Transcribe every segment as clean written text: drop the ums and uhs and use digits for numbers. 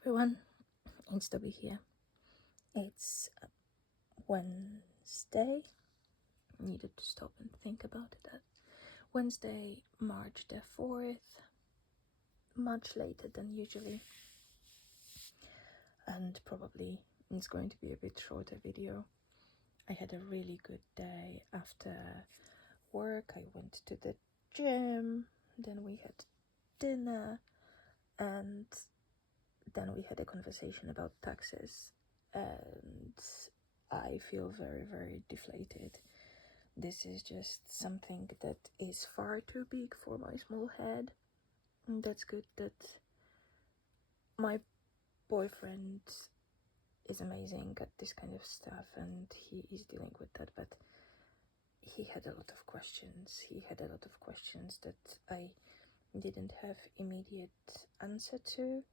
everyone, it's Toby here. It's Wednesday. Needed to stop and think about it. Wednesday, March the 4th, much later than usually, and probably it's going to be a bit shorter video. I had a really good day after work. I went to the gym, then we had dinner, and then we had a conversation about taxes, and I feel very, very deflated. This is just something that is far too big for my small head. And that's good that my boyfriend is amazing at this kind of stuff and he is dealing with that, but he had a lot of questions. He had a lot of questions that I didn't have immediate answer to,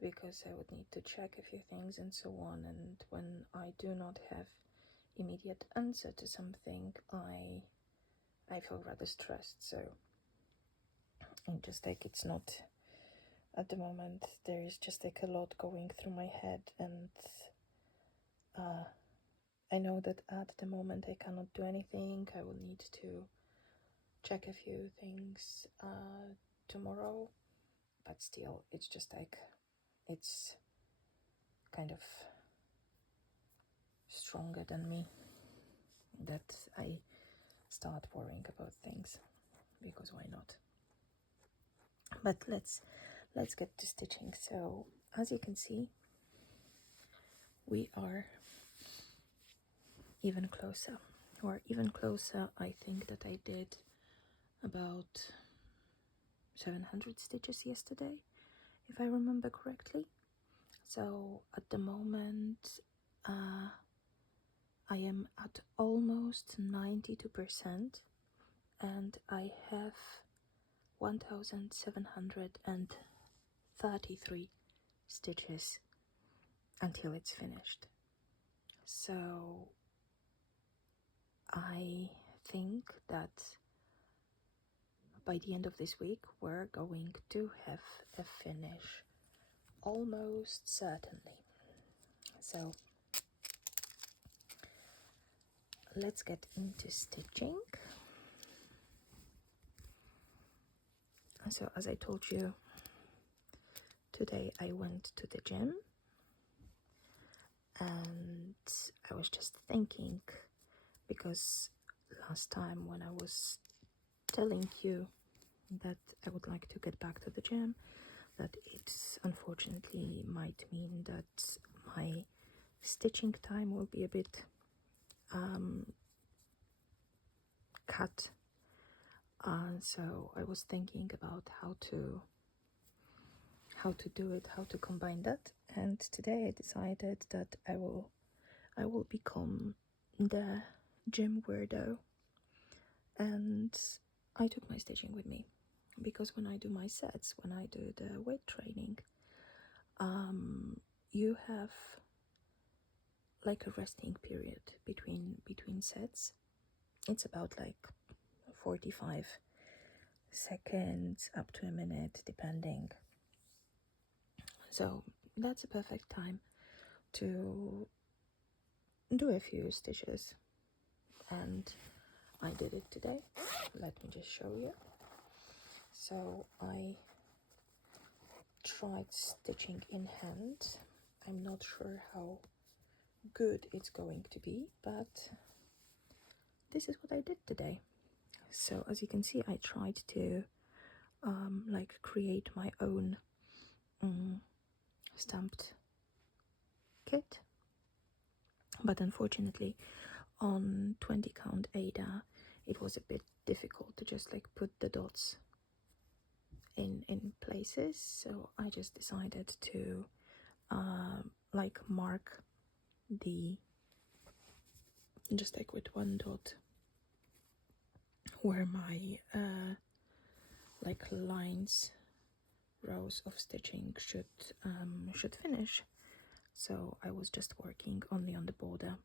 because I would need to check a few things and so on, and when I do not have immediate answer to something, I feel rather stressed. So just like it's not at the moment, there is just like a lot going through my head, and I know that at the moment I cannot do anything. I will need to check a few things tomorrow, but still it's just like it's kind of stronger than me that I start worrying about things, because why not? But let's get to stitching. So as you can see, we are even closer, I think that I did about 700 stitches yesterday, if I remember correctly. So at the moment I am at almost 92%, and I have 1733 stitches until it's finished. So I think that by the end of this week we're going to have a finish, almost certainly. So let's get into stitching. So as I told you, today I went to the gym, and I was just thinking, because last time when I was telling you that I would like to get back to the gym, that it unfortunately might mean that my stitching time will be a bit cut. So I was thinking about how to do it, how to combine that, and today I decided that I will become the gym weirdo, and I took my stitching with me, because when I do my sets, when I do the weight training, you have like a resting period between sets. It's about like 45 seconds up to a minute, depending. So that's a perfect time to do a few stitches, and I did it today. Let me just show you. So I tried stitching in hand. I'm not sure how good it's going to be, but this is what I did today. So as you can see, I tried to like create my own stamped kit, but unfortunately on 20 count Ada it was a bit difficult to just like put the dots in places, so I just decided to like mark the, just like with one dot, where my like lines, rows of stitching should finish. So I was just working only on the border.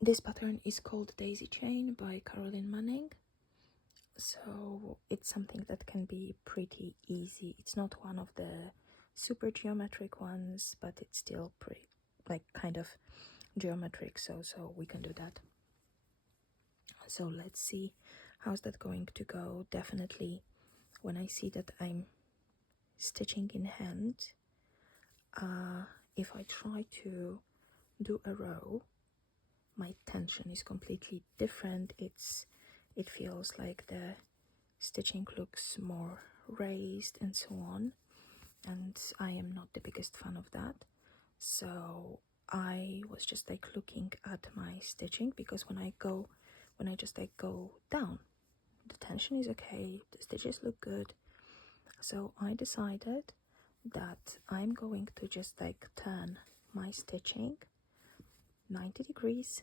This pattern is called Daisy Chain by Caroline Manning. So it's something that can be pretty easy. It's not one of the super geometric ones, but it's still pretty, like, kind of geometric, so we can do that. So let's see how's that going to go. Definitely when I see that I'm stitching in hand, if I try to do a row, my tension is completely different. It feels like the stitching looks more raised and so on, and I am not the biggest fan of that. So I was just like looking at my stitching, because when I just like go down, the tension is okay, the stitches look good. So I decided that I'm going to just like turn my stitching 90 degrees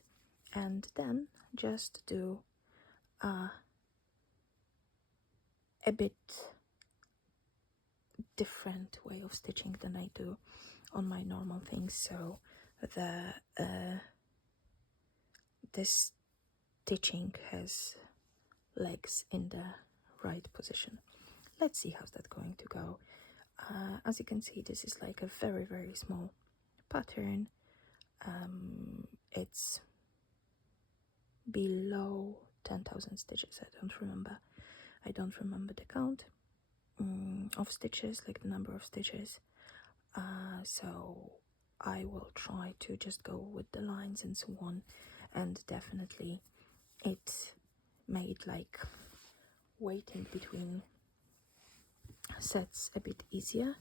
and then just do a bit different way of stitching than I do on my normal things. So the stitching has legs in the right position. Let's see how's that going to go. As you can see, this is like a very, very small pattern. It's below 10,000 stitches. I don't remember the count of stitches, like the number of stitches. So I will try to just go with the lines and so on, and definitely it made like waiting between sets a bit easier.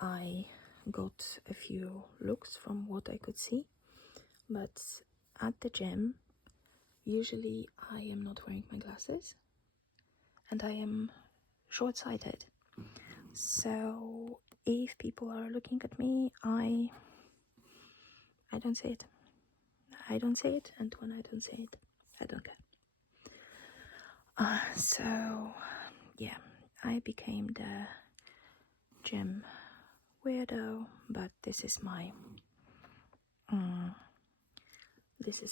I got a few looks from what I could see, but at the gym usually I am not wearing my glasses and I am short-sighted, so if people are looking at me, I don't say it. And when I don't say it, I don't care. So yeah, I became the gym weirdo, but this is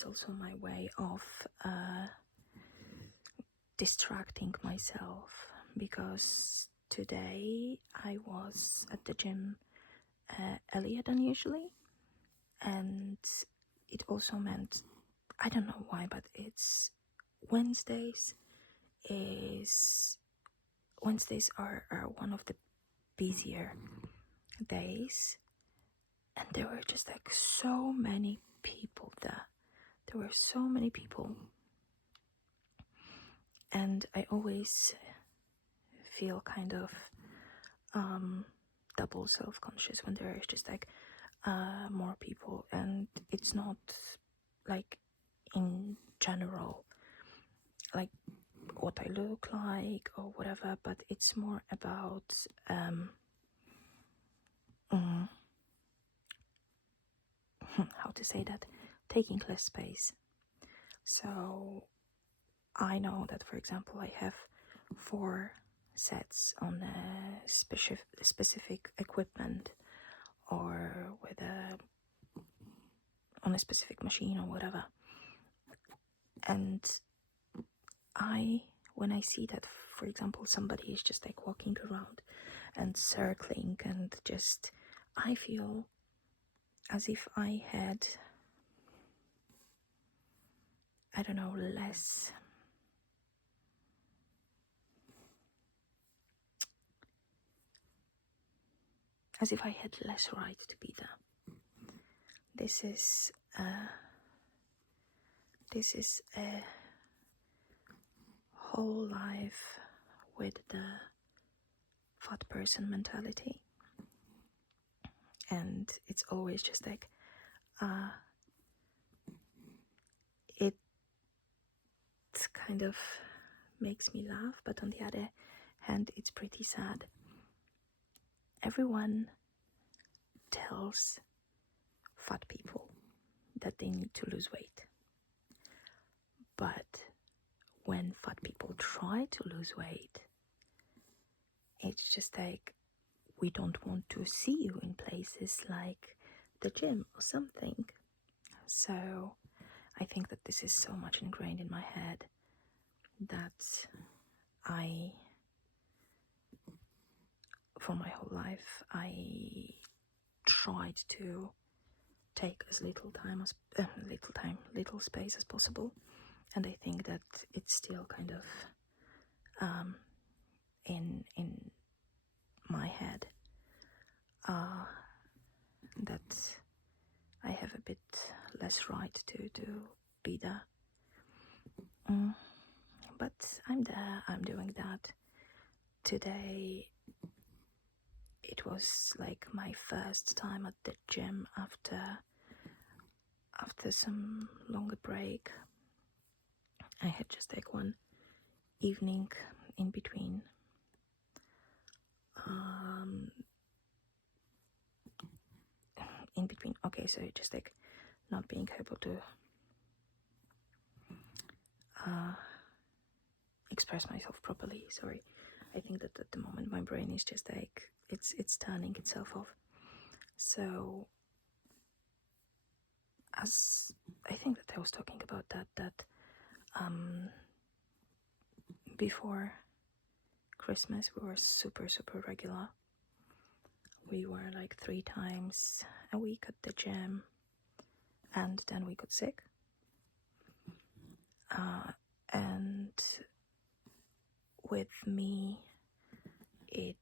also my way of distracting myself, because today I was at the gym earlier than usually, and it also meant, I don't know why, but it's Wednesdays are one of the busier days, and there were just like so many people there. There were so many people, and I always feel kind of double self-conscious when there is just like more people, and it's not like in general like what I look like or whatever, but it's more about how to say that, taking less space. So I know that, for example, I have 4 sets on a specific equipment, or on a specific machine or whatever, and when I see that, for example, somebody is just like walking around and circling, and just, I feel as if I had, I don't know, less right to be there. This is a whole life with the fat person mentality, and it's always just like it kind of makes me laugh, but on the other hand it's pretty sad. Everyone tells fat people that they need to lose weight, but when fat people try to lose weight, it's just like, we don't want to see you in places like the gym or something. So I think that this is so much ingrained in my head that for my whole life, I tried to take as little space as possible, and I think that it's still kind of in my head that I have a bit less right to be there. But I'm there, I'm doing that. Today it was like my first time at the gym after some longer break. I had just like one evening in between. Okay, so just like not being able to express myself properly. Sorry, I think that at the moment my brain is just like it's turning itself off. So as I think that I was talking about that before Christmas we were super regular. We were like 3 times a week at the gym, and then we got sick. And with me, it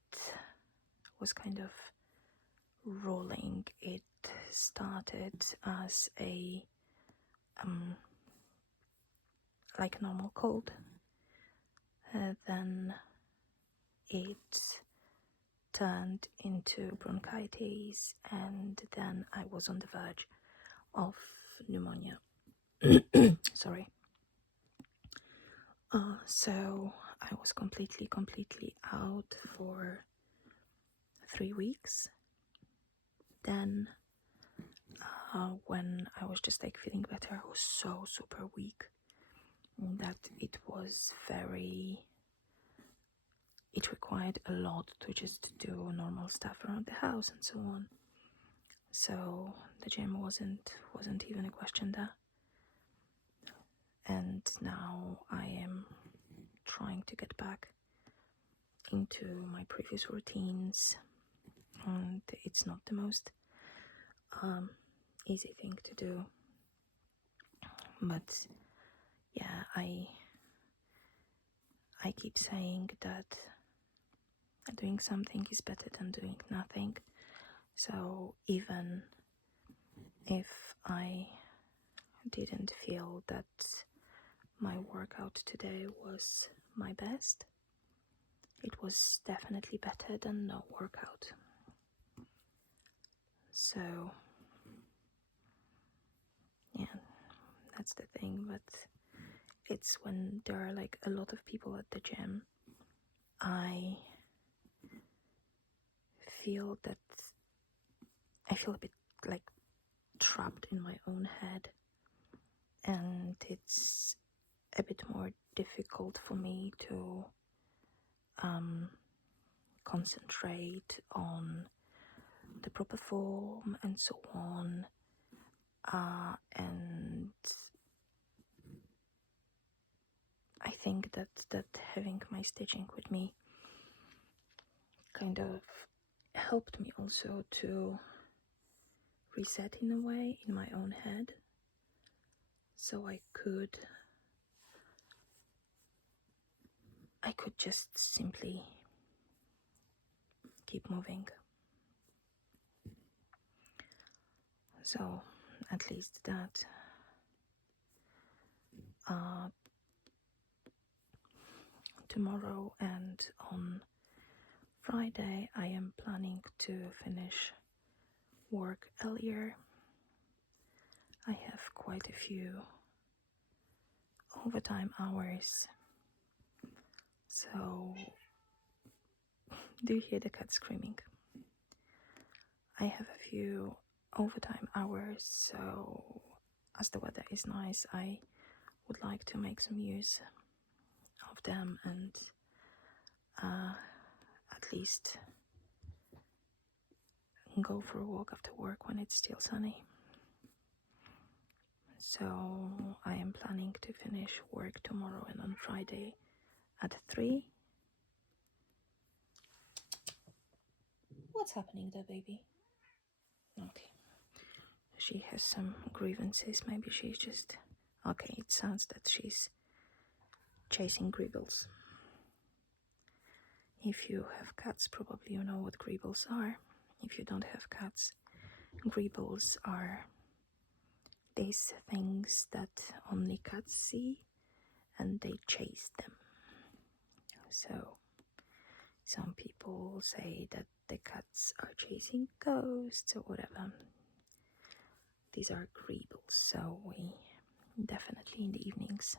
was kind of rolling. It started as a like a normal cold. Then it turned into bronchitis, and then I was on the verge of pneumonia. Sorry. So I was completely out for 3 weeks. Then when I was just like feeling better, I was so super weak that it required a lot to just do normal stuff around the house and so on. So the gym wasn't even a question there. And now I am trying to get back into my previous routines, and it's not the most easy thing to do, but yeah, I keep saying that doing something is better than doing nothing. So even if I didn't feel that my workout today was my best, it was definitely better than no workout. So yeah, that's the thing. But it's when there are like a lot of people at the gym, I feel a bit like trapped in my own head, and it's a bit more difficult for me to concentrate on the proper form and so on, and I think that having my stitching with me kind of helped me also to reset in a way in my own head, so I could just simply keep moving. So at least that. Tomorrow and on Friday I am planning to finish work earlier. I have quite a few overtime hours. So, do you hear the cat screaming? I have a few overtime hours, so as the weather is nice, I would like to make some use of them and at least go for a walk after work when it's still sunny. So I am planning to finish work tomorrow, and on Friday at 3. What's happening there, baby? Okay. She has some grievances. Maybe she's just... Okay, it sounds that she's chasing greebles. If you have cats, probably you know what greebles are. If you don't have cats, greebles are these things that only cats see and they chase them. So some people say that the cats are chasing ghosts or whatever. These are greebles, so we definitely in the evenings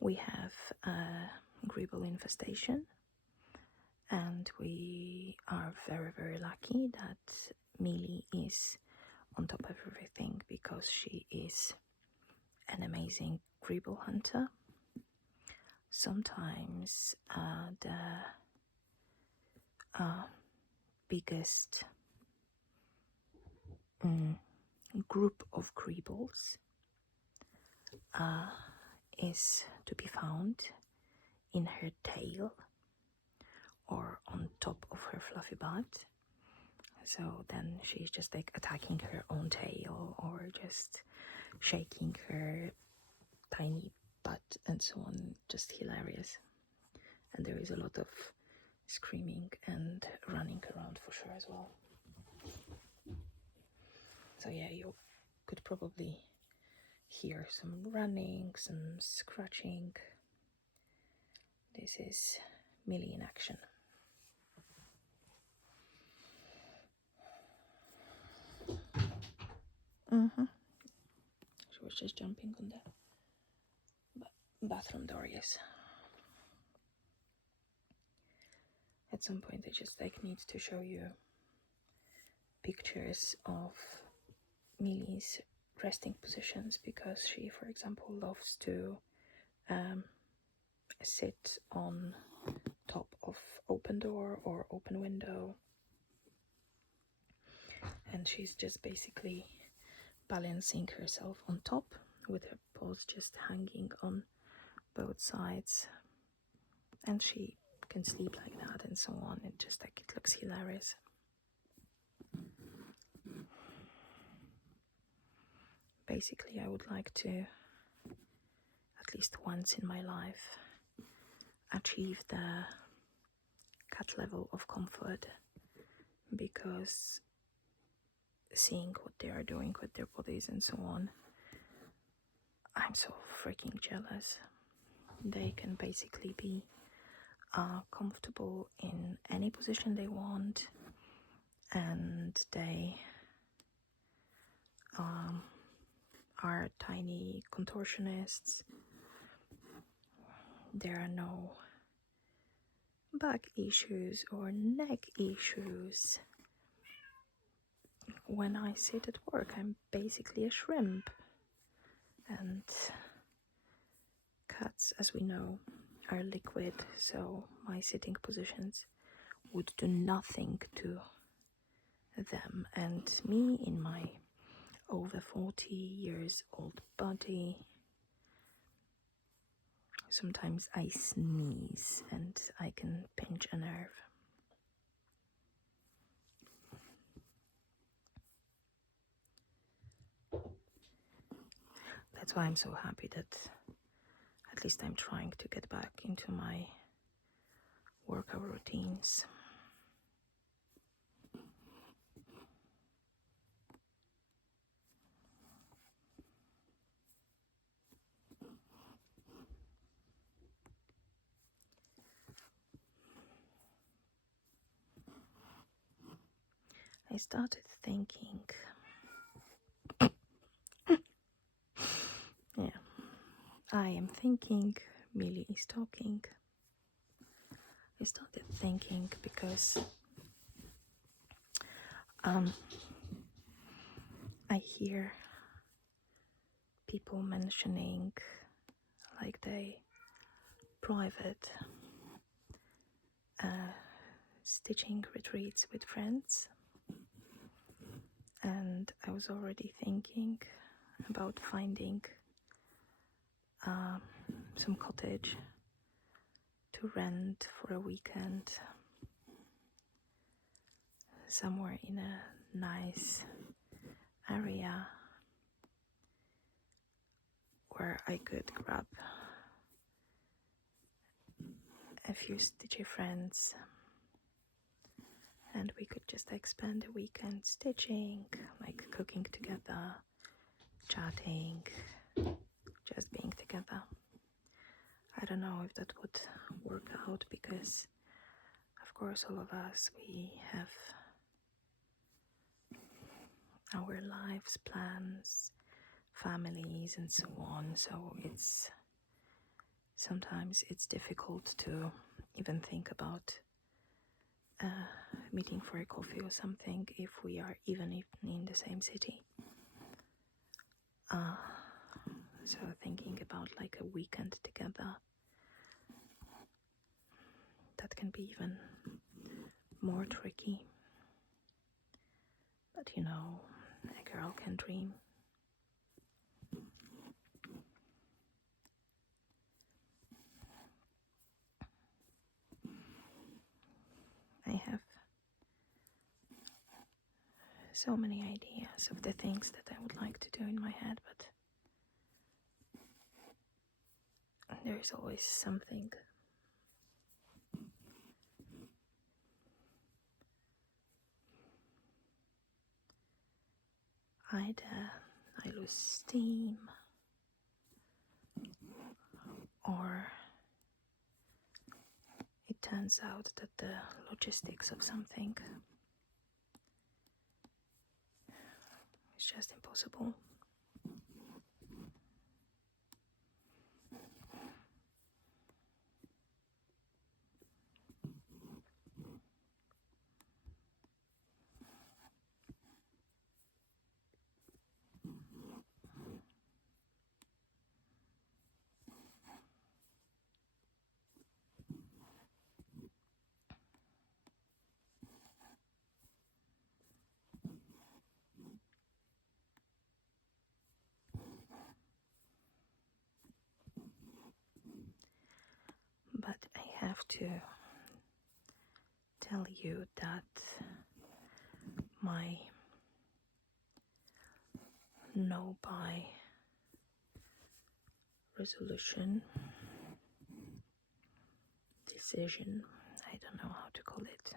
we have a greeble infestation, and we are very, very lucky that Millie is on top of everything because she is an amazing greeble hunter. Sometimes the biggest group of greebles is to be found in her tail or on top of her fluffy butt. So then she's just like attacking her own tail or just shaking her tiny butt and so on. Just hilarious. And there is a lot of screaming and running around for sure as well. So yeah, you could probably hear some running, some scratching. This is Millie in action. She was just jumping on the bathroom door, yes. At some point I just need to show you pictures of Millie's resting positions, because she, for example, loves to sit on top of open door or open window, and she's just basically balancing herself on top with her paws just hanging on both sides, and she can sleep like that and so on. It just it looks hilarious. Basically, I would like to, at least once in my life, achieve the cat level of comfort, because seeing what they are doing with their bodies and so on, I'm so freaking jealous. They can basically be comfortable in any position they want, and they are tiny contortionists. There are no back issues or neck issues. When I sit at work, I'm basically a shrimp. And cats, as we know, are liquid, so my sitting positions would do nothing to them. And me, in my over 40 years old body, sometimes I sneeze and I can pinch a nerve. That's why I'm so happy that at least I'm trying to get back into my workout routines. I started thinking, yeah, I am thinking, Millie is talking. I started thinking because I hear people mentioning like they private stitching retreats with friends, and I was already thinking about finding some cottage to rent for a weekend somewhere in a nice area where I could grab a few stitchy friends and we could just like spend the weekend stitching, like cooking together, chatting, just being together. I don't know if that would work out because of course all of us, we have our lives, plans, families and so on, so sometimes it's difficult to even think about meeting for a coffee or something if we are even in the same city. So thinking about like a weekend together, that can be even more tricky. But you know, a girl can dream. I have so many ideas of the things that I would like to do in my head, but there is always something. I lose steam, or it turns out that the logistics of something is just impossible. But I have to tell you that my no-buy resolution, decision, I don't know how to call it,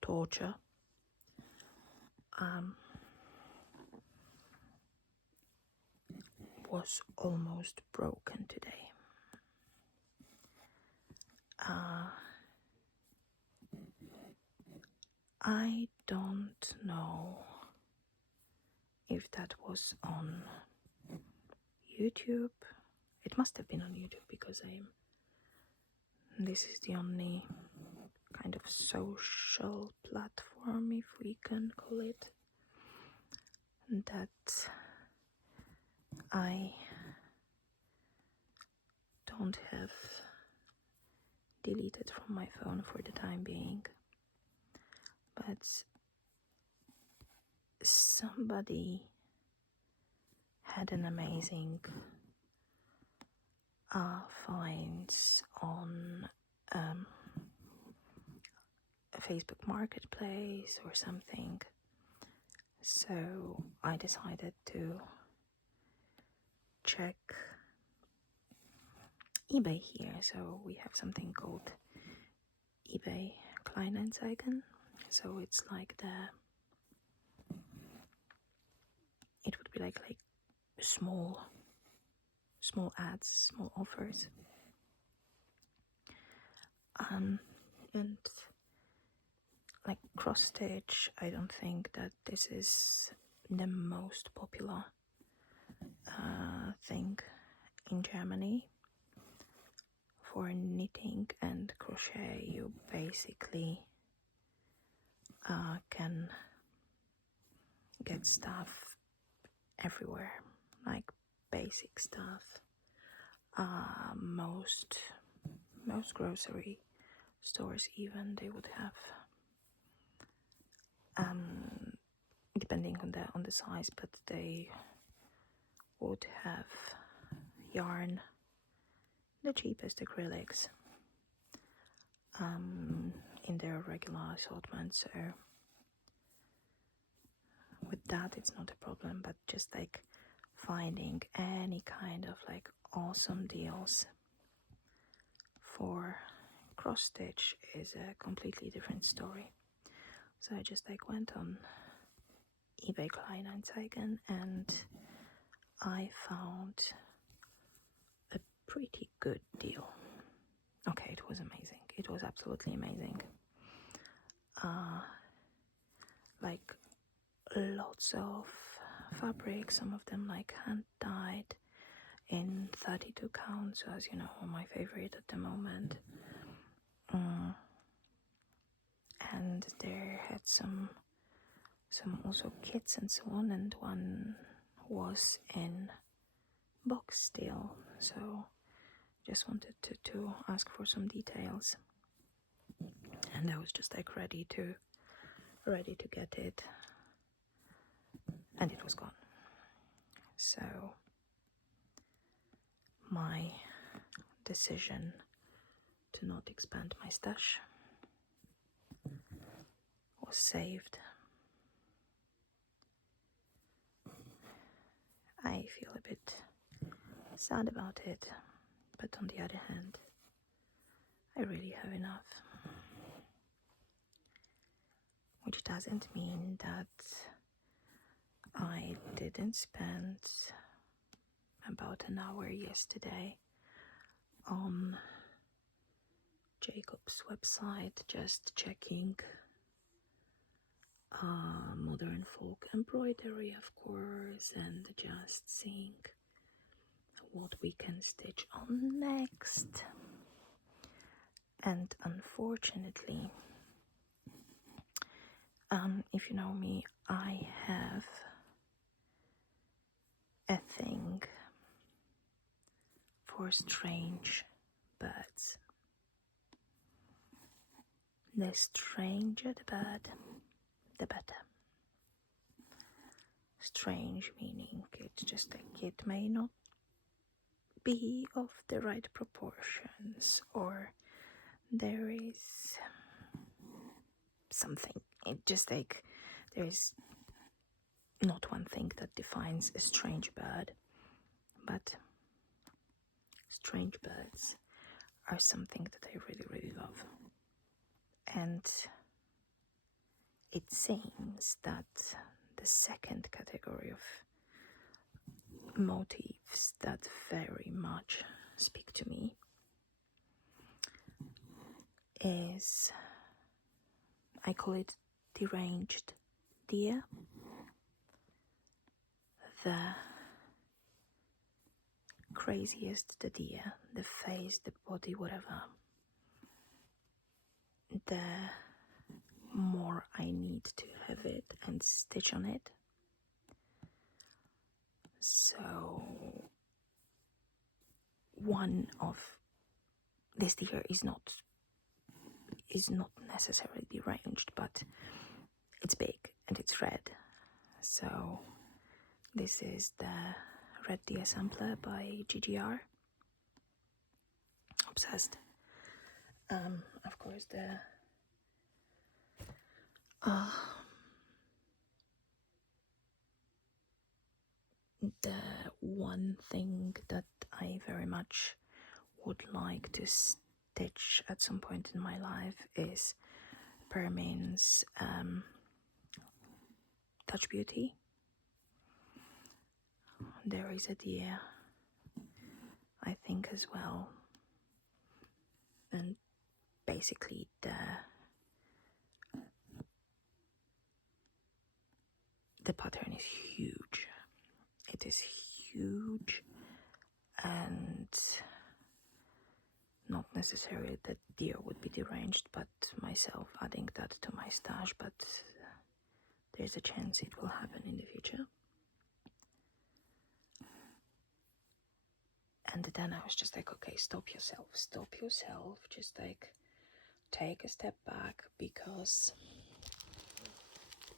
torture, was almost broken today. I don't know if that was on YouTube. It must have been on YouTube because this is the only kind of social platform, if we can call it, that I don't have deleted from my phone for the time being. But somebody had an amazing finds on a Facebook marketplace or something. So I decided to check eBay here. So we have something called eBay Kleinanzeigen. So it's like it would be like small ads, small offers. And like cross stitch, I don't think that this is the most popular thing in Germany. For knitting and crochet, you basically can get stuff everywhere, like basic stuff. Most grocery stores, even, they would have, depending on the size, but they would have yarn, the cheapest acrylics, in their regular assortment, so with that it's not a problem. But just like finding any kind of like awesome deals for cross stitch is a completely different story. So I just like went on eBay Kleinanzeigen and I found a pretty good deal. Okay, it was amazing. It was absolutely amazing. Like lots of fabric, some of them like hand dyed in 32 counts, as you know, my favorite at the moment. And there had some also kits and so on, and one was in box still, so just wanted to ask for some details, and I was just like ready to get it, and it was gone. So my decision to not expand my stash was saved. I feel a bit sad about it, but on the other hand, I really have enough. Which doesn't mean that I didn't spend about an hour yesterday on Jacob's website just checking modern folk embroidery, of course, and just seeing what we can stitch on next. And unfortunately, if you know me, I have a thing for strange birds. The stranger the bird, the better. Strange meaning it's just like it may not be of the right proportions, or there is something. It just like there is not one thing that defines a strange bird, but strange birds are something that I really, really love. And it seems that the second category of motifs that very much speak to me is, I call it deranged deer. The craziest the deer, the face, the body, whatever, the more I need to have it and stitch on it. So one of this deer is not necessarily deranged, but it's big and it's red. So this is the Red Deer Sampler by GGR. Obsessed. Of course, the one thing that I very much would like to stitch at some point in my life is Permin's Touch Beauty. There is a deer, I think, as well, and basically the pattern is huge. It is huge, and not necessarily that deer would be deranged, but myself adding that to my stash, but there's a chance it will happen in the future. And then I was just like, okay, stop yourself, just like take a step back, because,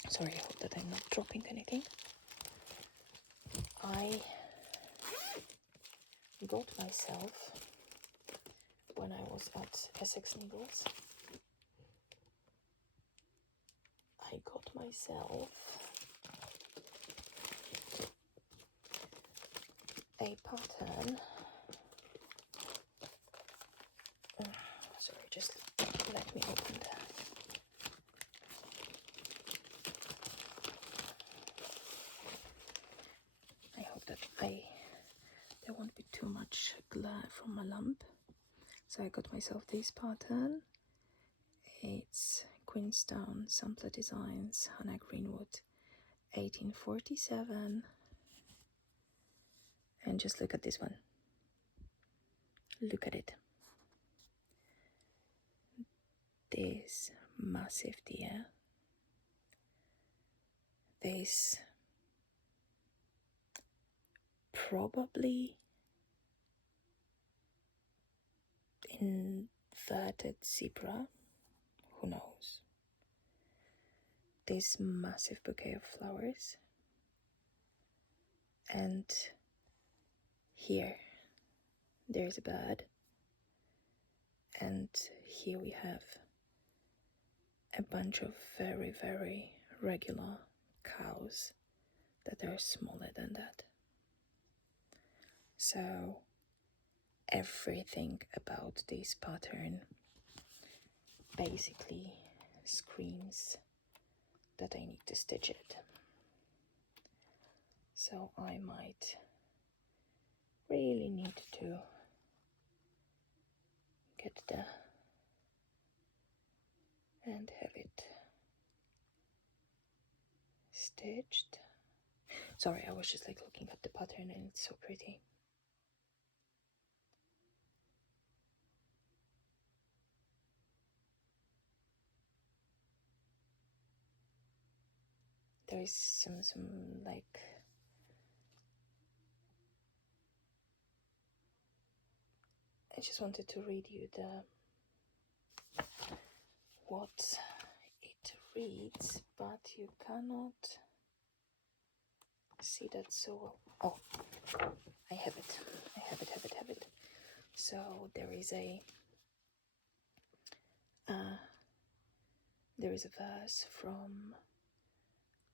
sorry, I hope that I'm not dropping anything. I got myself, when I was at Essex Needles, I got myself a pattern. Sorry, just let me open that. I hope that there won't be too much glare from my lamp. So I got myself this pattern. It's Queenstown Sampler Designs, Hannah Greenwood, 1847. And just look at this one. Look at it. This massive deer. This probably inverted zebra. Who knows? This massive bouquet of flowers. And here there's a bird. And here we have a bunch of very, very regular cows that are smaller than that. So everything about this pattern basically screams that I need to stitch it. So I might really need to get there and have it stitched. Sorry, I was just like looking at the pattern and it's so pretty. There is some like I just wanted to read you what it reads, but you cannot see that so well. Oh, I have it. Have it. So there is a verse from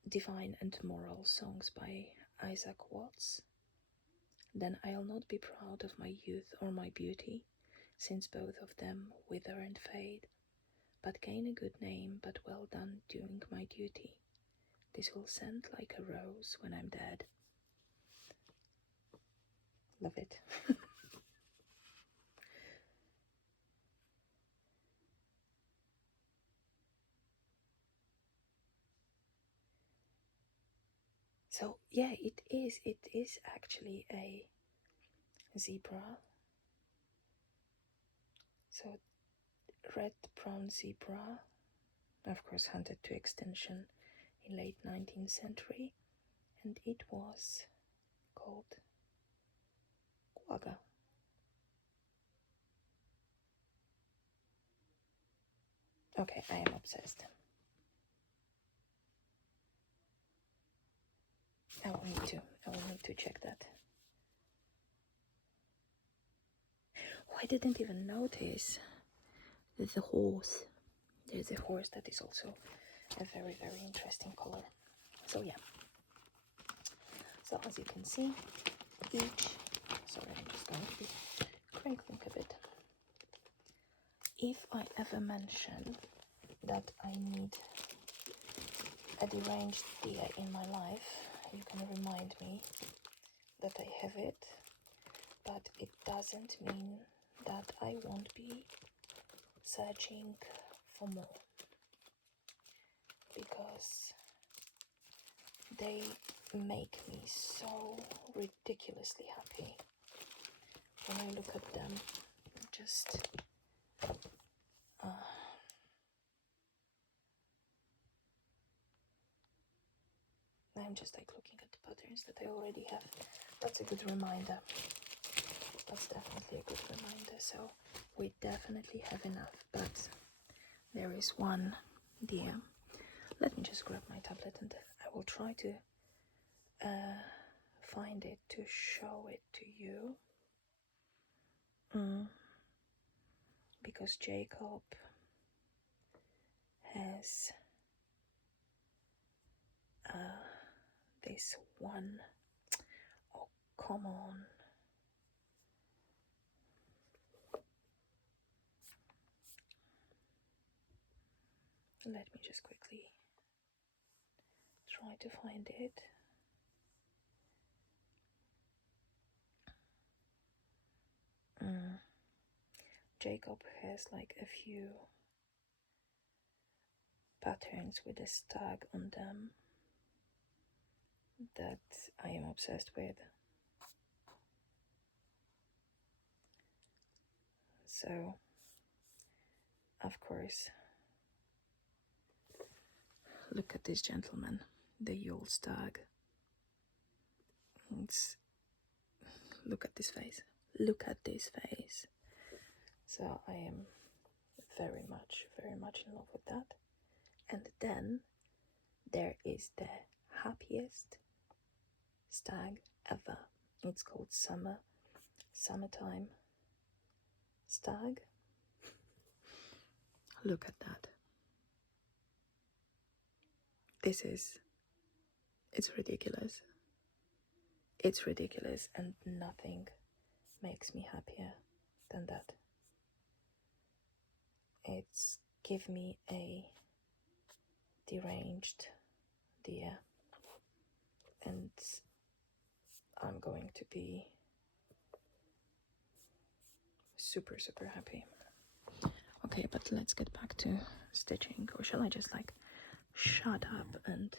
Divine and Moral Songs by Isaac Watts. Then I'll not be proud of my youth or my beauty, since both of them wither and fade, but gain a good name, but well done doing my duty. This will scent like a rose when I'm dead. Love it. So yeah, it is actually a zebra. So red brown zebra, of course hunted to extinction in late 19th century, and it was called quagga. Okay, I am obsessed. I will need to check that. Oh, I didn't even notice the horse. There's a horse that is also a very, very interesting color. So yeah. So as you can see, sorry, I'm just going to be crinkling a bit. If I ever mention that I need a deranged deer in my life, you can remind me that I have it, but it doesn't mean that I won't be searching for more, because they make me so ridiculously happy when I look at them. Just I'm just like looking at the patterns that I already have. That's a good reminder. That's definitely a good reminder. So we definitely have enough, but there is one deer. Let me just grab my tablet and I will try to find it to show it to you. Because Jacob has this one. Oh, come on. Let me just quickly try to find it. Jacob has like a few patterns with a stag on them that I am obsessed with. So, of course, look at this gentleman, the Yule stag. Look at this face. Look at this face. So I am very much in love with that. And then there is the happiest stag ever. It's called Summertime Stag. Look at that. It's ridiculous. It's ridiculous, and nothing makes me happier than that. It's give me a deranged deer, and I'm going to be super happy. Okay, but let's get back to stitching, or shall I just like shut up and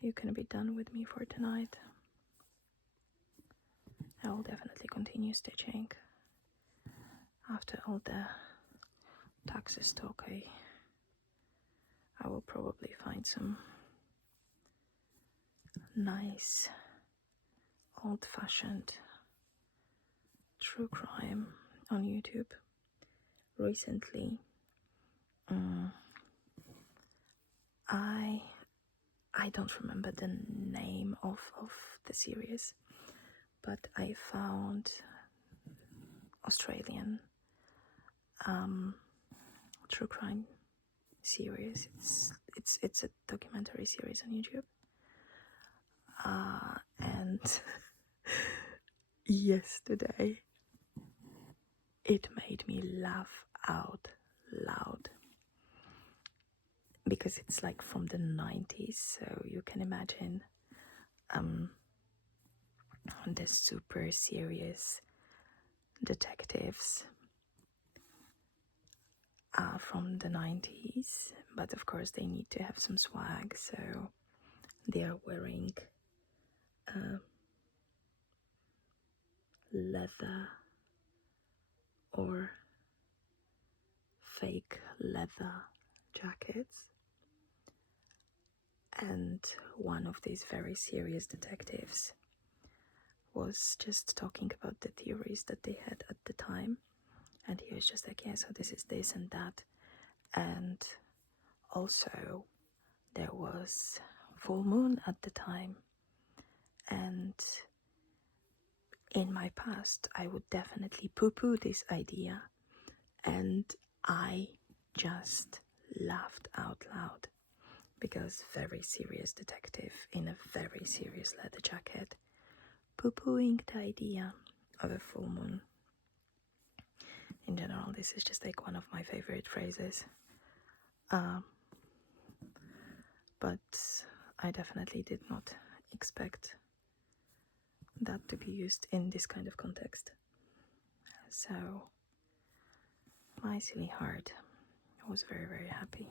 you can be done with me for tonight? I will definitely continue stitching after all the taxes talk. I will probably find some nice old-fashioned true crime on YouTube. Recently, I don't remember the name of the series, but I found Australian true crime series. It's a documentary series on YouTube, and yesterday it made me laugh out loud because it's like from the 90s, so you can imagine the super serious detectives from the 90s, but of course they need to have some swag, so they are wearing leather or fake leather jackets. And one of these very serious detectives was just talking about the theories that they had at the time, and he was just like, yeah, so this is this and that. And also there was full moon at the time, and in my past I would definitely poo-poo this idea, and I just laughed out loud because very serious detective in a very serious leather jacket poo-pooing the idea of a full moon. In general, this is just like one of my favorite phrases, but I definitely did not expect that to be used in this kind of context. So my silly heart was very happy.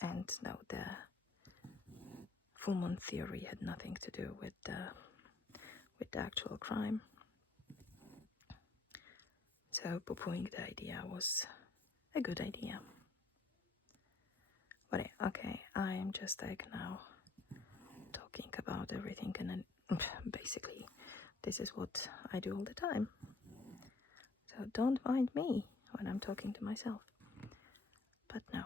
And no, the full moon theory had nothing to do with the actual crime. So poo-pooing the idea was a good idea. But okay, I'm just like now talking about everything, and then basically this is what I do all the time. So don't mind me when I'm talking to myself. But no,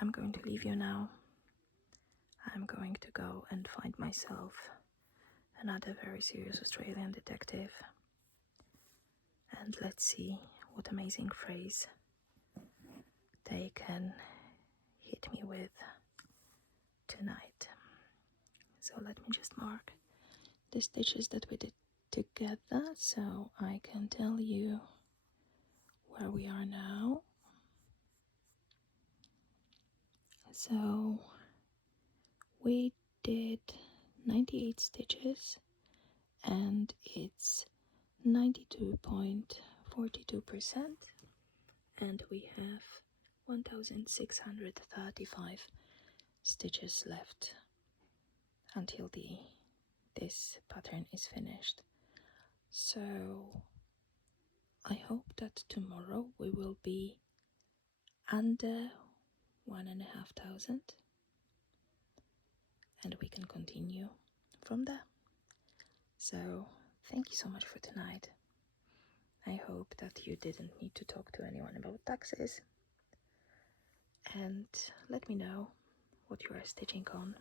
I'm going to leave you now. I'm going to go and find myself another very serious Australian detective. And let's see what amazing phrase they can hit me with tonight. So let me just mark the stitches that we did together so I can tell you where we are now. So we did 98 stitches and it's 92.42%, and we have 1635 stitches left until this pattern is finished. So I hope that tomorrow we will be under 1,500 and we can continue from there. So thank you so much for tonight. I hope that you didn't need to talk to anyone about taxes, and let me know what you are stitching on,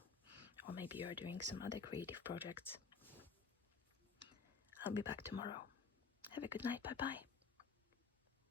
or maybe you're doing some other creative projects. I'll be back tomorrow. Have a good night. Bye bye.